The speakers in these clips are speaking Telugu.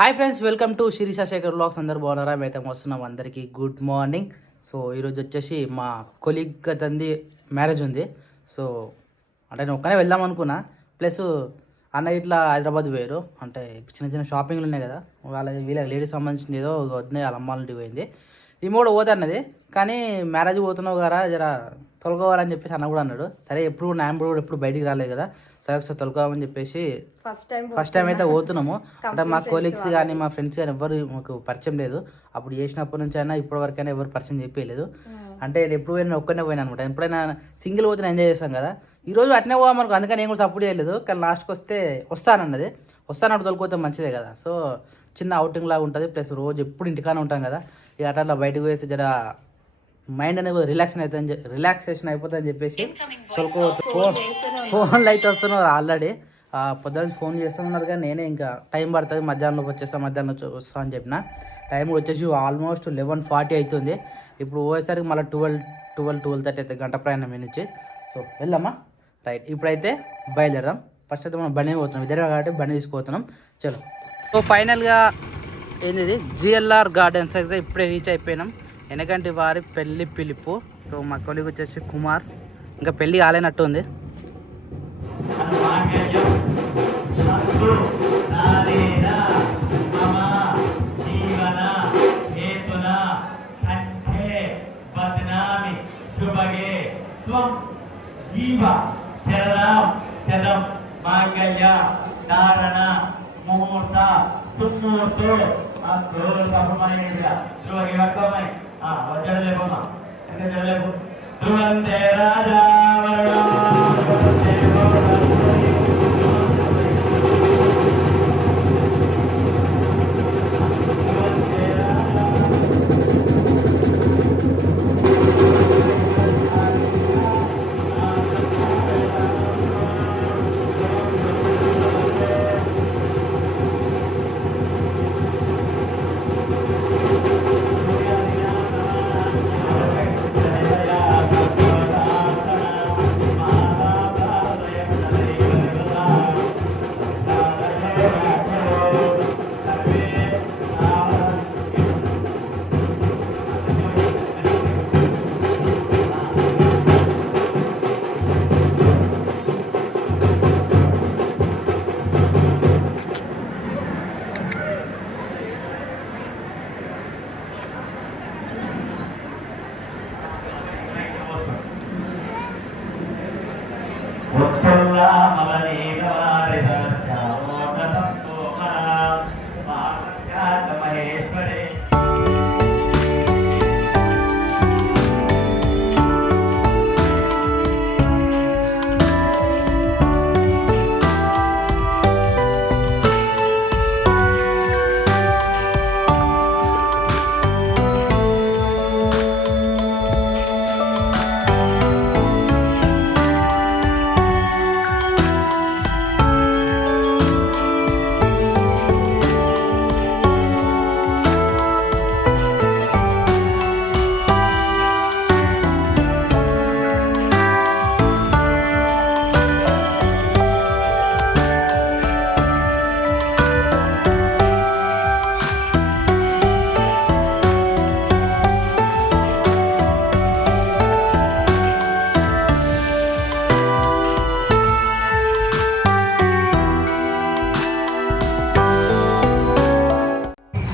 Hi friends, welcome to Sirisha Sekhar vlogs. అందరు బాగున్నారా? మేమైతే వస్తున్నాం. అందరికీ గుడ్ మార్నింగ్. సో ఈరోజు వచ్చేసి మా కొలీగ్ తంది మ్యారేజ్ ఉంది. సో అంటే నేను ఒక్కనే వెళ్దాం అనుకున్నా. ప్లస్ అన్న ఇట్లా హైదరాబాద్ పోయారు. అంటే చిన్న చిన్న షాపింగ్లు ఉన్నాయి కదా, వీళ్ళ లేడీస్ సంబంధించింది ఏదో వద్దు వాళ్ళ అమ్మాళ్ళ ఇంటికి పోయింది. ఈ మూడు పోతన్నది. కానీ మ్యారేజ్ పోతున్నావు కదా, జర తొలగోవాలని చెప్పేసి అన్న కూడా అన్నాడు. సరే ఎప్పుడు నాయన కూడా ఎప్పుడు బయటికి రాలేదు కదా, సరే ఒకసారి తొలగోవాలని చెప్పేసి ఫస్ట్ టైం అయితే పోతున్నాము. అంటే మా కొలీగ్స్ కానీ మా ఫ్రెండ్స్ కానీ ఎవరు మాకు పరిచయం లేదు. అప్పుడు చేసినప్పటి నుంచి అయినా ఇప్పటి వరకైనా ఎవరు పరిచయం చెప్పలేదు. అంటే నేను ఎప్పుడు పోయినా ఒక్కనే పోయినా అనమాట. ఎప్పుడైనా సింగిల్ పోతే ఎంజాయ్ చేస్తాం కదా, ఈరోజు అట్నే పోవామనుకో. అందుకని నేను కూడా సపోర్ట్ చేయలేదు. కానీ లాస్ట్కి వస్తానన్నది. వస్తానప్పుడు తొలిపోతే మంచిదే కదా. సో చిన్న అవుటింగ్ లాగా ఉంటుంది. ప్లస్ రోజు ఎప్పుడు ఇంటికానే ఉంటాం కదా, ఇక అట్లా బయటకు వేసి జర మైండ్ అనేది రిలాక్సేషన్ అయిపోతుంది అని చెప్పేసి ఫోన్లు అయితే వస్తున్నారు ఆల్రెడీ. పొద్దున్న ఫోన్ చేస్తున్నారు కానీ నేనే ఇంకా టైం పడుతుంది, మధ్యాహ్నంలోకి మధ్యాహ్నం వస్తా అని చెప్పిన. టైం వచ్చేసి ఆల్మోస్ట్ 11:40 అవుతుంది. ఇప్పుడు పోయేసరికి మళ్ళీ 12:30 అవుతుంది, గంట ప్రయాణం నుంచి. సో వెళ్దామా? రైట్, ఇప్పుడైతే బయలుదేరదాం. ఫస్ట్ అయితే మనం బండి పోతున్నాం, ఇద్దరే కాబట్టి బండి తీసుకుపోతున్నాం. చలో. సో ఫైనల్గా ఏంది జిఎల్ఆర్ గార్డెన్స్ అయితే ఇప్పుడే రీచ్ అయిపోయినాం. ఎందుకంటే వారి పెళ్లి పిలుపు. సో మా కొలీగ్ వచ్చేసి కుమార్, ఇంకా పెళ్ళి కాలేనట్టు ఉంది.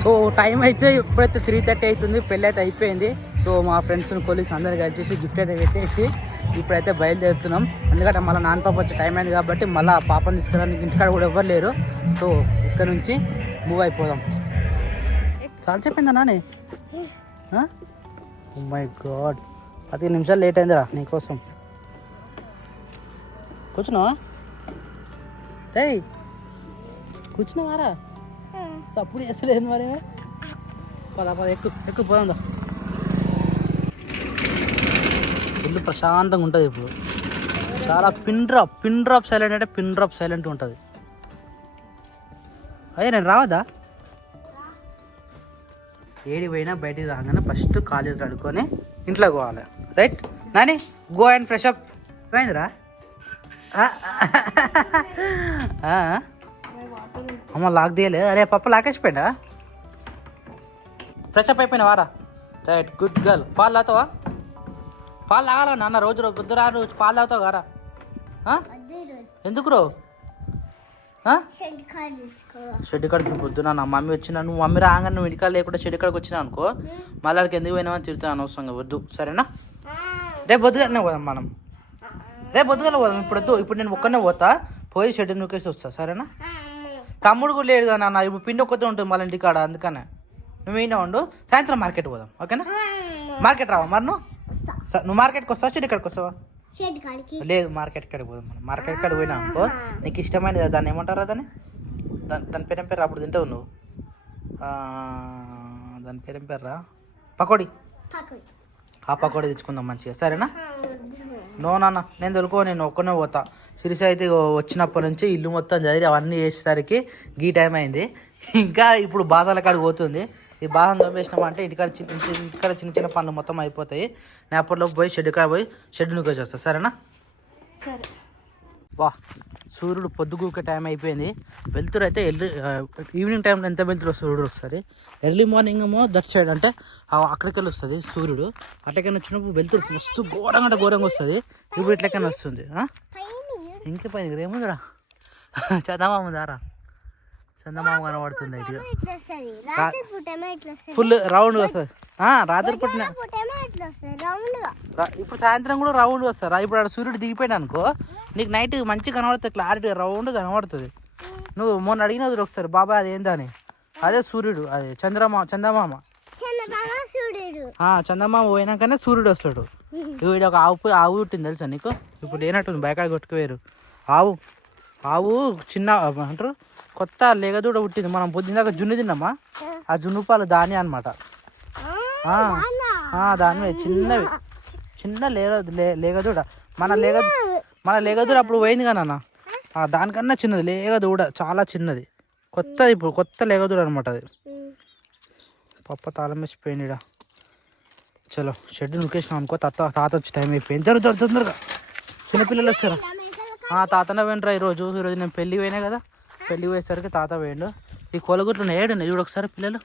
సో టైం అయితే ఇప్పుడైతే 3:30 అవుతుంది. పెళ్ళి అయితే అయిపోయింది. సో మా ఫ్రెండ్స్ కొలీగ్స్ అందరు కలిసి గిఫ్ట్ అయితే పెట్టేసి ఇప్పుడైతే బయలుదేరుతున్నాం. ఎందుకంటే మళ్ళీ నాన్న పాప వచ్చే టైం అయింది కాబట్టి మళ్ళీ పాపని తీసుకురానికి ఇంటికాడ కూడా ఎవ్వరు లేరు. సో ఇక్కడ నుంచి మూవ్ అయిపోదాం. చాలా చెప్పిందా నాని? మై గాడ్, 15 నిమిషాలు లేట్ అయిందిరా నీకోసం. కూర్చున్నావా? రే కూర్చున్నావారా? సప్పుడు చేస్తలేదు మరి. పద ఎక్కువ పోదా. ఇల్లు ప్రశాంతంగా ఉంటుంది ఇప్పుడు. చాలా పిన్ డ్రాప్ సైలెంట్ అంటే పిన్ డ్రాప్ సైలెంట్ ఉంటుంది. అదే నేను రావద్దా? ఏడి పోయినా బయటికి రాగానే ఫస్ట్ కాలేజ్ అడుక్కొని ఇంట్లోకి పోవాలి. Right Nani, go and fresh up. పోయిందిరా? అమ్మ లాక్ తీయలే. అరే పప్ప లాకేసిపోయిందా? ఫ్రెష్ అప్ అయిపోయినా వారా? Right, good girl. పాలు తాగుతావా? పాలు తాగాల నాన్న. రోజు పొద్దురా రోజు పాలు తాగుతావు గారా? ఎందుకు రో? షెడ్ కాడికి పొద్దున నా మమ్మీ వచ్చినా, నువ్వు మమ్మీ రాగానే నువ్వు ఇంటికాడ లేకుండా షెడ్ కాడికి వచ్చినా అనుకో, మళ్ళీ వాళ్ళకి ఎందుకు పోయినామని తిరుగుతాను అనవసరంగా. వద్దు సరేనా? రేపు పొద్దుగానే పోదాం మనం. రేపు పొద్దుగానే పోదాం. ఇప్పుడు నేను ఒక్కనే పోతా, పోయి షెడ్ నూకేసి వస్తా సరేనా? తమ్ముడు కూడా లేడు కదా నాన్న, ఇప్పుడు పిండి ఒక్కతే ఉంటుంది మళ్ళీ ఇంటికాడ, అందుకనే నువ్వు అయినా ఉండు. సాయంత్రం మార్కెట్ పోదాం ఓకేనా? మార్కెట్ రావా మరి నువ్వు మార్కెట్కి వస్తావా షెడ్ కాడికి వస్తావా? లేదు, మార్కెట్ కాడికి పోదాం మనం. మార్కెట్ కాడికి పోయినా అనుకో, నీకు ఇష్టమైనది దాన్ని ఏమంటారా దాన్ని? దాని పేరు అప్పుడు తింటావు నువ్వు. దాని పేరు రా పకోడీ. ఆ పకోడీ తెచ్చుకుందాం మంచిగా సరేనా? నో నాన్న, నేను తొలుకో, నేను ఒక్కనే పోతా. శిరీష అయితే వచ్చినప్పటి నుంచి ఇల్లు మొత్తం చదివి అవన్నీ చేసేసరికి గీ టైం అయింది. ఇంకా ఇప్పుడు బాసాల కాడికి పోతుంది. ఈ బాసం తోమేసినామంటే ఇంటికాడ చిన్న చిన్న పనులు మొత్తం అయిపోతాయి. నేను అప్పట్లో పోయి షెడ్ కాడ పోయి షెడ్ నూకేసి వస్తా సరేనా? సరే. వా, సూర్యుడు పొద్దుగూకే టైం అయిపోయింది. వెళ్తురు అయితే ఈవినింగ్ టైంలో ఎంత వెళ్తురు సూర్యుడు ఒకసారి. ఎర్లీ మార్నింగ్ ఏమో దట్ సైడ్ అంటే అక్కడికి వెళ్ళి వస్తుంది సూర్యుడు. అట్లకైనా వచ్చినప్పుడు వెళ్తురు మస్తు ఘోరంగా వస్తుంది. ఇప్పుడు ఇట్లకైనా వస్తుంది. ఇంకే పైన ఏముందిరా? చందమామ దారా, చందమామ కనబడుతుంది. ఫుల్ రౌండ్ వస్తుంది రాత్రిపూట. ఇప్పుడు సాయంత్రం కూడా రౌండ్ వస్తారు. ఇప్పుడు అక్కడ సూర్యుడు దిగిపోయినా అనుకో, నీకు నైట్ మంచిగా కనబడుతుంది, క్లారిటీ రౌండ్ కనబడుతుంది. నువ్వు మొన్న అడిగినది ఒకసారి బాబాయ్ అది ఏందని, అదే సూర్యుడు, అదే చందమామ. చందమామ పోయినాకనే సూర్యుడు వస్తాడు. ఇది ఒక ఆవు పుట్టింది తెలుసా నీకు? ఇప్పుడు ఏనట్టుంది బయకాడ కొట్టుకుపోయారు. ఆవు చిన్న అంటారు కొత్త లేగదూడ పుట్టింది. మనం పొద్దున్నాక జున్ను తిన్నామా, ఆ జున్ను పాలు దాని అనమాట. దాని చిన్నవి చిన్న లేగదూడ. మన లేగదూడ అప్పుడు పోయింది కదా నాన్న, దానికన్నా చిన్నది లేగదూడ, చాలా చిన్నది, కొత్తది. ఇప్పుడు కొత్త లేగదూడ అనమాట అది. పప్ప తాళం వేసిపోయింది. చలో షెడ్ నూకేసినాం అనుకో, తాత వచ్చి టైం అయిపోయింది. జరుగుతుంది తొందరగా, చిన్నపిల్లలు వచ్చారా? తాతనే పోయినరా ఈరోజు నేను పెళ్ళి పోయినా కదా, పెళ్ళి పోయేసరికి తాత పోయిండు. ఈ కొలగుట్లు ఏడున్నాయి చూడు ఒకసారి. పిల్లలు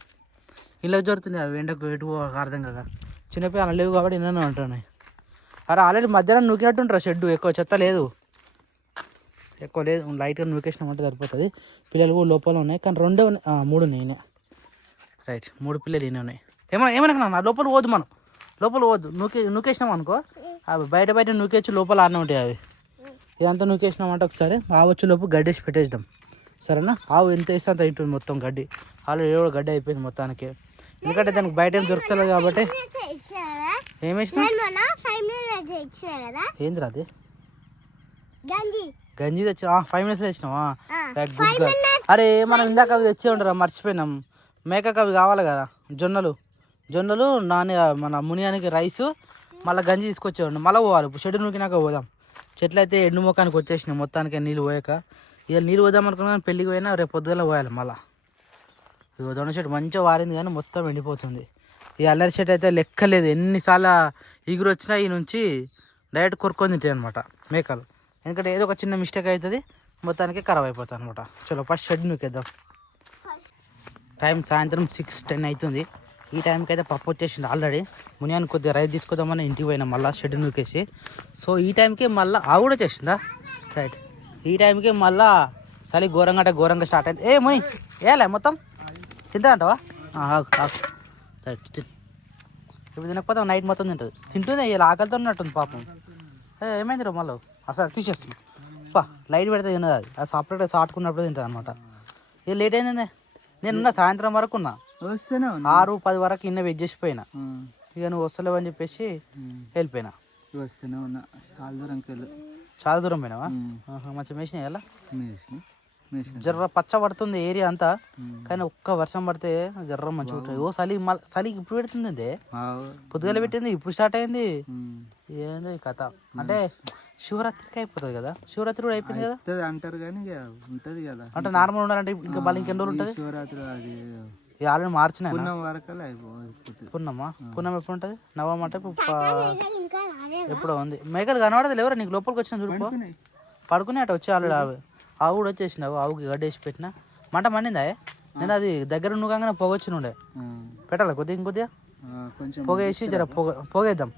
ఇళ్ళకి జరుగుతున్నాయి, అవి ఎండకు ఎటు అర్థం కదా. చిన్నపిల్లలు లేవు కాబట్టి ఎన్నో ఉంటున్నాయి. అరే ఆల్రెడీ మధ్యాహ్నం నూకినట్టుంటారా షెడ్, ఎక్కువ చెత్త లేదు, ఎక్కువ లేదు. లైట్గా నూకేసినామంటే సరిపోతుంది. పిల్లలు కూడా లోపల ఉన్నాయి, కానీ 3 ఉన్నాయి. రైట్, 3 పిల్లలు ఈయన ఉన్నాయి. ఏమన్నా లోపల పోదు, మనం లోపల పోవద్దు. నూకేసినాం అనుకో, అవి బయట నూకేసి లోపల ఆనే ఉంటాయి. అవి ఇదంతా నూకేసినామంటే ఒకసారి ఆవు వచ్చే లోపు గడ్డేసి పెట్టేద్దాం సరేనా? ఆవు ఎంత వేస్తే అంత తింటుంది మొత్తం గడ్డి. ఆల్రెడీ కూడా గడ్డి అయిపోయింది మొత్తానికి, ఎందుకంటే దానికి బయట ఏం దొరుకుతలేదు కాబట్టి. ఏమేసినా ఏందిరా అది? గంజి తెచ్చి 5 minutes తెచ్చినావా? గుడ్. అరే మనం ఇందాక అవి తెచ్చే ఉండరా, మర్చిపోయినాం. మేకకు అవి కావాలి కదా, జొన్నలు మన మునియానికి రైసు, మళ్ళీ గంజి తీసుకొచ్చేవాడు. మళ్ళీ పోవాలి ఇప్పుడు షెడ్ నూకినాక పోదాం. చెట్లు అయితే ఎండు మొక్కానికి వచ్చేసినాయి మొత్తానికి, నీళ్ళు పోయాక. ఇక నీళ్ళు పోదాం అనుకున్నాను, పెళ్ళికి పోయినా రేపు పొద్దుగల పోయాలి మళ్ళీ. ఇక దొండ చెట్టు మంచిగా వారింది కానీ మొత్తం ఎండిపోతుంది. ఈ అల్లరి చెట్టు అయితే లెక్కలేదు, ఎన్నిసార్లు ఎగురు వచ్చినా ఈ నుంచి డైరెక్ట్ కొరుక్కొని తింటాయి అనమాట మేకలు. ఎందుకంటే ఏదో ఒక చిన్న మిస్టేక్ అవుతుంది, మొత్తానికి ఖరాబ్ అయిపోతుంది అనమాట. చలో ఫస్ట్ షెడ్ నూకేద్దాం. టైం సాయంత్రం 6:10 అవుతుంది. ఈ టైంకి అయితే పప్పు వచ్చేసింది ఆల్రెడీ. మునియాన్ని కొద్దిగా రైస్ తీసుకొద్దామని ఇంటికి పోయినా మళ్ళీ షెడ్ నూకేసి. సో ఈ టైంకి మళ్ళీ ఆవు కూడా వచ్చేసిందా? రైట్, ఈ టైంకి మళ్ళీ చలి ఘోరంగా స్టార్ట్ అయింది. ముని ఏలే మొత్తం తింటా అంటావా? రైట్, ఇప్పుడు తినకపోతే నైట్ మొత్తం తింటుంది. ఇలా ఆకలితో ఉన్నట్టుంది పాపం. ఏమైంది రా మళ్ళీ అసలు తీసేస్తుంది. లైట్ పెడితే తిన్నది, అది సపరేట్గా సాటుకున్నప్పుడు తింటుంది అనమాట. ఇక లేట్ అయింది. నేనున్నా సాయంత్రం వరకు ఉన్నా, 6-10 వరకు ఇన్న వెయిట్ చేసిపోయినా. ఇక నువ్వు వస్తలేవు అని చెప్పేసి వెళ్ళిపోయినా. వస్తూనే ఉన్నా, చాలా దూరం పోయినావా? మంచిగా మేసినాయి ఎలా? జర్ర పచ్చ పడుతుంది ఏరియా అంతా, కానీ ఒక్క వర్షం పడితే జర్ర మంచిగా ఉంటుంది. చలి ఇప్పుడు పెడుతుంది, పొద్దుగాల పెట్టింది, ఇప్పుడు స్టార్ట్ అయింది. ఏందో ఈ కథ. అంటే శివరాత్రికి అయిపోతుంది కదా, శివరాత్రి కూడా అయిపోయింది కదా అంటారు కానీ ఉంటది కదా. అంటే నార్మల్ ఉండాలంటే ఇంకా మళ్ళీ ఇంకెన్ని రోజులు ఉంటుంది? శివరాత్రి అది ఆల్రెడీ మార్చిన పున్నమ్మా. పున్నం ఎప్పుడు ఉంటుంది? నవమ అంటే ఎప్పుడో ఉంది. మేకలు కనబడదు ఎవరు నీకు? లోపలికి వచ్చిన చూడుకో, పడుకుని అటు వచ్చి ఆల్రెడీ ఆవు కూడా వచ్చేసినావు. ఆవుకి గడ్డ వేసి పెట్టినా మంట మండిందా నేను అది దగ్గర ఉండగానే పొగొచ్చినుండే పెట్టాలి కొద్దిగా ఇంకొద్దిగా కొంచెం పొగ వేసి జర పొగేద్దాం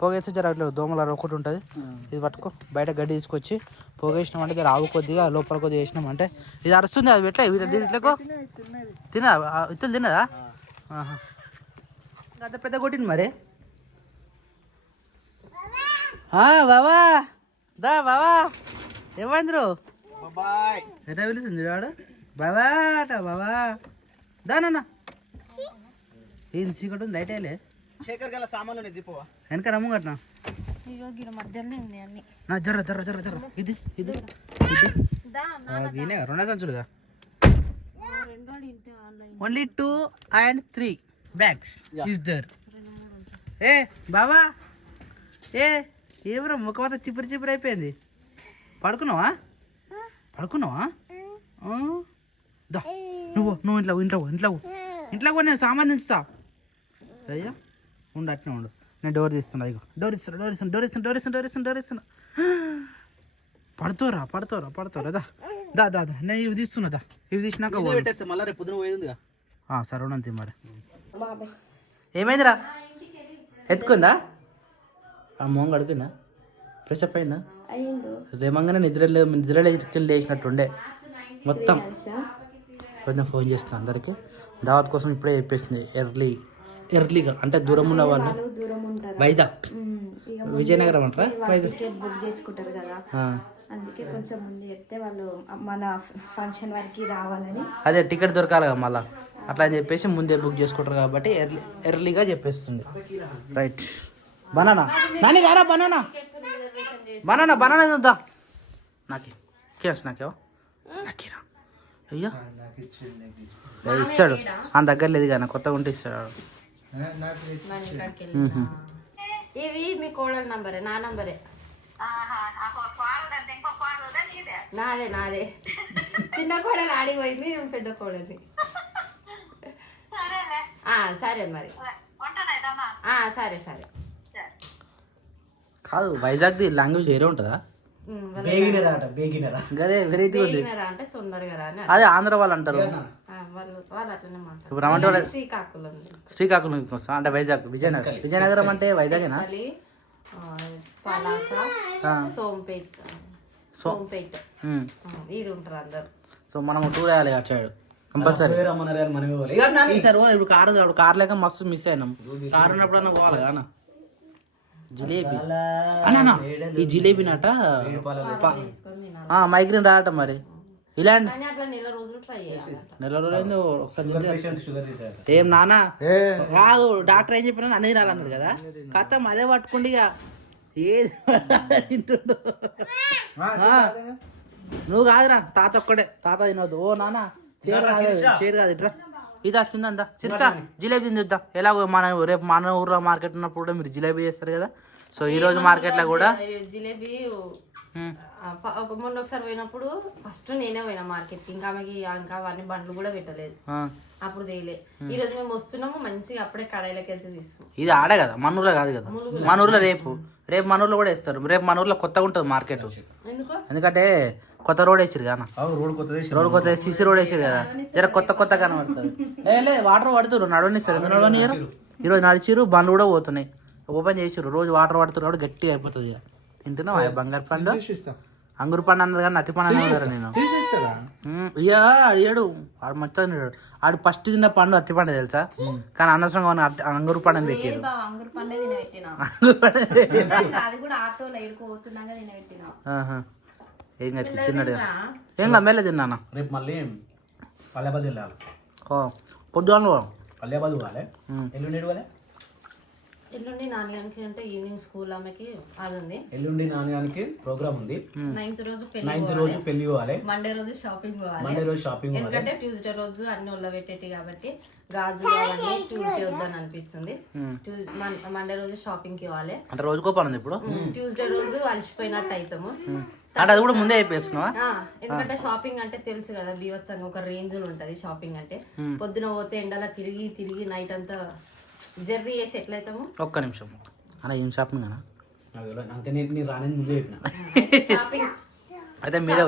పొగేసి జర అట్లా దోమల ఒకటి ఉంటుంది ఇది పట్టుకో బయట గడ్డి తీసుకొచ్చి పొగేసినామంటే జర ఆవు కొద్దిగా లోపల కొద్దిగా వేసినామంటే ఇది అరుస్తుంది అది ఎట్లా ఇట్లకో తినా ఇత్తలు తిన్నదా అంత పెద్ద కొట్టింది మరి బావా దా బావా ఏమైందిరు ఎట్లా పిలుస్తుంది వాడు బావా అట బావా దా నాన్న ఏం చీకటి లైట్ అయ్యలే శేఖర్ గల సామాన్లు దిపోవా వెనక రమ్ము కట్నా నా జర్ర జర్ర జర్ర జర్ర ఇది ఇది ఇది రెండే సంచులుగా only 2 and 3 bags is there ఏ బావా ఏ ఏమరా ముఖమంతా చిపురి చిపురి అయిపోయింది పడుకున్నావా పడుకున్నావా దా నువ్వు ఇంట్లో నేను సామాన్ దించుతా అయ్యా ఉండు అట్నే ఉండు నేను డోర్ తీస్తున్నా ఇగో డోర్ ఇస్తున్నా పడుతోరా దా దా నేను ఇవి తీస్తున్నా దా ఇవి తీసినాక మళ్ళీ రేపు పొద్దున పోయేదిగా సరే ఉండంతి మరి ఏమైందిరా ఎత్తుకుందా ఆ మొంగ అడుగునా ఫ్రెష్ అప్ అయిందా రేమంగానే నిద్ర లేచినట్టుండే మొత్తం కొంచెం ఫోన్ చేస్తున్నా అందరికి దావత్ కోసం ఇప్పుడే చెప్పేసింది ఎర్లీగా అంటే దూరం ఉన్న వాళ్ళు వైజాగ్ విజయనగరం అంటారా వైజాగ్ బుక్ చేసుకుంటారు కదా అందుకే కొంచెం ముందు చెప్తే వాళ్ళు మన ఫంక్షన్ వరకు రావాలని అదే టికెట్ దొరకాలి కదా మళ్ళీ అట్లా అని చెప్పేసి ముందే బుక్ చేసుకుంటారు కాబట్టి ఎర్లీగా చెప్పేస్తుంది రైట్ బనానా నాని రారా బనానా చూద్దా నాకే నాకేవా నాకేరా అయ్యా ఇస్తాడు ఆ దగ్గర లేదు కానీ కొత్తగా ఉంటే ఇస్తాడు ఇది మీ కోడల నంబరే నా నంబరే నాదే చిన్న కోడలు ఆడిపోయింది పెద్ద కోడలి సరే మరి సరే కాదు వైజాగ్ది లాంగ్వేజ్ వేరే ఉంటుందా అదే వెరైటీ ఉంది అంటే తొందరగా అదే ఆంధ్ర వాళ్ళు అంటారు ఇప్పుడు రమ్మంటే వాళ్ళు శ్రీకాకుళం కోసం అంటే వైజాగ్ విజయనగరం అంటే వైజాగేనా సోంపేట్ వీరు ఉంటారు అందరు సో మనం టూర్ వేయాలి అటు సైడ్ కంపల్సరీ ఇప్పుడు కార్ లేక మస్తు మిస్ అయినాం కార్ ఉన్నప్పుడు అన్న పోవాలి కదా జిలేబీ అన్నా ఈ జిలేబీ నట మైగ్రేన్ రావట మరి ఇలాంటి నెల రోజులు ఒకసారి ఏం నానా కాదు డాక్టర్ ఏం చెప్పినా అన్నీ రాలన్నారు కదా కథం అదే పట్టుకుండి ఇక ఏది తింటుండు నువ్వు కాదురా తాత ఒక్కడే తాత తినవద్దు ఓ నాన్న చేరు కాదు ఇట్రా ఇదా తిందా సిరిసా జిలేబీ తిందా ఎలాగో రేపు మన ఊర్లో మార్కెట్ ఉన్నప్పుడు కూడా మీరు జిలేబీ చేస్తారు కదా సో ఈ రోజు మార్కెట్లో కూడా జిలేబీ మొన్న ఒకసారి పోయినప్పుడు ఫస్ట్ నేనే పోయినా మార్కెట్కి ఇంకా ఆమెకి ఇంకా అవన్నీ బండ్లు కూడా పెట్టలేదు అప్పుడు తేలే ఈ రోజు మేము వస్తున్నాము మంచిగా అప్పుడే కడాయిలోకి వెళ్తే తీసుకున్నాం ఇది ఆడే కదా మన ఊర్లో కాదు కదా మన ఊర్లో రేపు మన ఊర్లో కూడా వేస్తారు రేపు మన ఊర్లో కొత్తగా ఉంటుంది మార్కెట్ ఎందుకంటే కొత్త రోడ్ వేసారు కదా రోడ్ కొత్త సిసి రోడ్ వేసారు కదా జర కొత్త కనబడుతుంది వాటర్ పడుతున్నారు నడవనిస్తారు ఎందుకు నడవనియరు ఈరోజు నడిచిరు బండ్లు కూడా పోతున్నాయి ఓపెన్ చేసిరు రోజు వాటర్ పడుతున్నారు గట్టిగా అయిపోతుంది ఇక తింటున్నావా బంగారు పండు అంగురు పండు అన్నది కానీ అతి పండు అన్నారు నేను ఇయ్యా అడిగాడు ఆడు మొత్తం ఆడు ఫస్ట్ తిన్న పండు అట్టి పండు తెలుసా కానీ అనవసరంగా అంగురు పండు అని పెట్టారు ఏం కాదు తిన్నాడు ఏం కాదు మేలే తిన్నానా రేపు మళ్ళీ పల్లెబది వెళ్ళాలి పొద్దున్న పల్లెబది పోవాలి ఎల్లుండి ఎల్లుండి నాన్నగానికి అంటే ఈవినింగ్ స్కూల్ ఆమెకి అది ఉంది ఎల్లుండి నాన్నగానికి ప్రోగ్రామ్ ఉంది 9th రోజు పెళ్లి పోవాలి మండే రోజు షాపింగ్ ఎందుకంటే ట్యూస్డే రోజు అన్ని ఉల్లబెట్టేటి కాబట్టి గాజు అవన్నీ ట్యూస్డే వద్దని అనిపిస్తుంది మండే రోజు షాపింగ్ కి ఇవ్వాలి అంటే రోజుకో పని ఇప్పుడు ట్యూస్డే రోజు అలసిపోయినట్టు అవుతాము అది కూడా ముందే అయిపోయిస్తున్నావా ఎందుకంటే షాపింగ్ అంటే తెలుసు కదా బీవత్సంగా ఒక రేంజ్ ఉంటది షాపింగ్ అంటే పొద్దున పోతే ఎండలా తిరిగి నైట్ అంతా జర్నీ చేసి ఎట్లయితాము ఒక్క నిమిషం అలా ఏం షాపింగ్ అన్నా రాని ముందే షాపింగ్ అయితే మీరే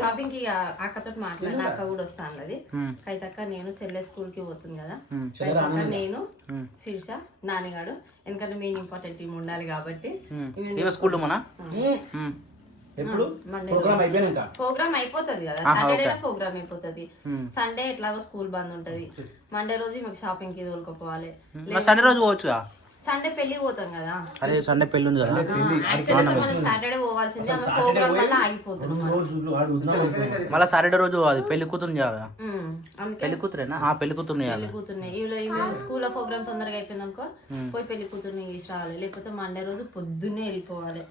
షాపింగ్ కి అక్కతో మాట్లాడిన అక్క కూడా వస్తా అన్నది. కైతక్క నేను చెల్లె స్కూల్ కి పోతుంది కదా, కైతక్క నేను శిరీష నానిగాడు, ఎందుకంటే మెయిన్ ఇంపార్టెంట్ టీం ఉండాలి కాబట్టి స్కూల్ మన ఎప్పుడు ప్రోగ్రామ్ అయిపోయినాక ప్రోగ్రామ్ అయిపోతుంది కదా, సాటర్డే ప్రోగ్రామ్ అయిపోతుంది, సండే ఎట్లాగో స్కూల్ బంద్ ఉంటది, మండే రోజు మీకు షాపింగ్ కి తోలుకోపోవాలి, సండే రోజు పోవచ్చు. సండే పెళ్లి పోతాం కదా, అరే సండే పెళ్లి ఉంది కదా, యాక్చువల్లీ మనం సాటర్డే పోవాల్సింది, ఆమె ప్రోగ్రామ్ వల్ల ఆగిపోతున్నాం. మళ్ళీ సాటర్డే రోజు అది పెళ్లి కూతురు కదా, అందుకే పెళ్లి కూతురేనా? పెళ్లి కూతురు పెళ్లి కూతుర్ని స్కూల్ లో ప్రోగ్రామ్ తొందరగా అయిపోయిందనుకో పోయి పెళ్లి కూతుర్ని తీసి రావాలి, లేకపోతే మండే రోజు పొద్దున్నే వెళ్ళిపోవాలి.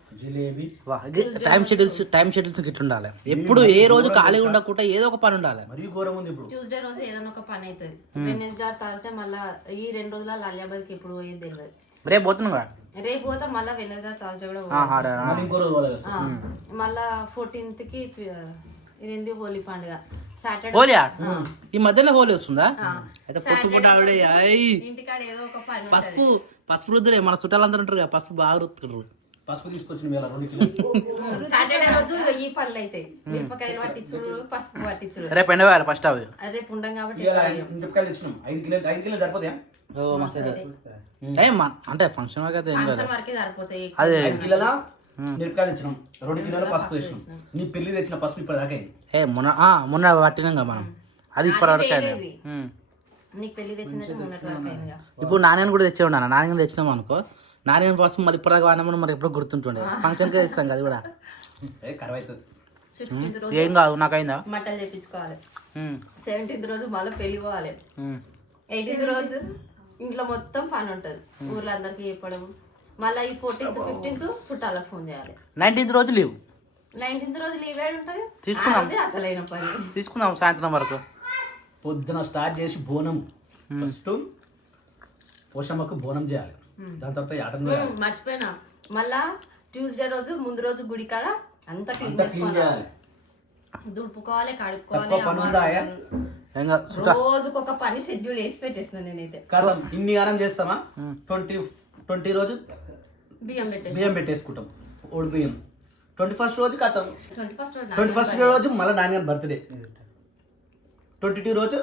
టైం షెడ్యూల్స్ ఇట్లా ఉండాలి, ఎప్పుడు ఏ రోజు ఖాళీ ఉండకుండా ఏదో ఒక పని ఉండాలి. ట్యూస్డే రోజు ఏదైనా ఒక పని అవుతుంది, వెడ్నెస్డే తాగితే మళ్ళీ ఈ 2 రోజుల అలియాబాద్కి ఎప్పుడు పోయేది తెలియదు. రేపు పోతున్నాం రేపు పోతే మళ్ళీ వెడ్నెస్డే థర్స్డే కూడా పోవాలి. మళ్ళా 14th కి ఇదేంటి హోలీ పండుగ, సాటర్డే హోలీ. ఈ మధ్యలో హోలీ వస్తుందా? అయితే పొట్టుకుంటా ఇంటికాడ ఏదో ఒక పని పసుపు రుద్దురే, మన చుట్టాలందరూ ఉంటారు కదా, పసుపు బాగా రుద్దుకుంటారు. పసుపు తీసుకొచ్చిన 2 కిలోలు సాటర్డే రోజు ఈ పనులు అయితే మిరపకాయలు పట్టించుడు, పసుపు పట్టించుడు. రేపు ఎండవేయాలి ఫస్ట్ అవి. రేపు ఉండం కాబట్టి మిరపకాయలు తెచ్చినాం 5 కిలోలు సరిపోతాయా? అంటే ఫంక్షన్ వరకు అయితే ఫంక్షన్ వరకే సరిపోతాయి. అదే 5 కిలోల మిరపకాయలు తెచ్చినాం, 2 కిలోల పసుపు తెచ్చినాం. నీ పెళ్లి తెచ్చిన పసుపు ఇప్పుడు దాకా మొన్న పట్టినాం కదా మనం, అది ఇప్పటి వరకు అయింది. నీకు పెళ్లి తెచ్చినట్టు మొన్నటి వరకు అయిందిగా. ఇప్పుడు నాణ్యాన్ని కూడా తెచ్చే ఉన్నాను, నాణ్యం తెచ్చినాం అనుకో, నాణ్యం పసుపు మరి ఇప్పటిదాకా వాడినామని మరి ఎప్పుడు గుర్తుంటుండే, ఫంక్షన్కే ఇస్తాం కదా కూడా. కరువు అవుతుంది. 16th రోజు ఏం కాదు, నాకైందా మటన్ చేపించుకోవాలి, 17th రోజు మళ్ళీ పెళ్లి పోవాలి, 18th రోజు ఇంట్లో మొత్తం పని ఉంటది, ఊర్లో అందరికి చెప్పడం, మళ్ళీ ఈ 14th 15th చుట్టాలకు ఫోన్ చేయాలి, 19th రోజు లీవ్. 19th రోజు లీవ్ ఏడు ఉంటది, తీసుకున్నాం అసలైన పని తీసుకుందాం సాయంత్రం వరకు. పొద్దున స్టార్ట్ చేసి బోనం, ఫస్ట్ పోషమ్మకు బోనం చేయాలి, దాని తర్వాత ఆటం మర్చిపోయినా, మళ్ళా ట్యూస్డే రోజు ముందు రోజు గుడి కాడ అంతా క్లీన్ చేసుకోవాలి, దుడుపుకోవాలి, కడుక్కోవాలి, రోజుకొక పని షెడ్యూల్ వేసి పెట్టేస్తున్నాను నేనైతే. కదా ఇన్ని ఆరం చేస్తామా, 20 రోజు బియ్యం పెట్టేసుకుంటాం, ఓడి బియ్యం. 21st రోజు కథం, 21st రోజు మళ్ళీ నాన్న బర్త్డే, 22 రోజు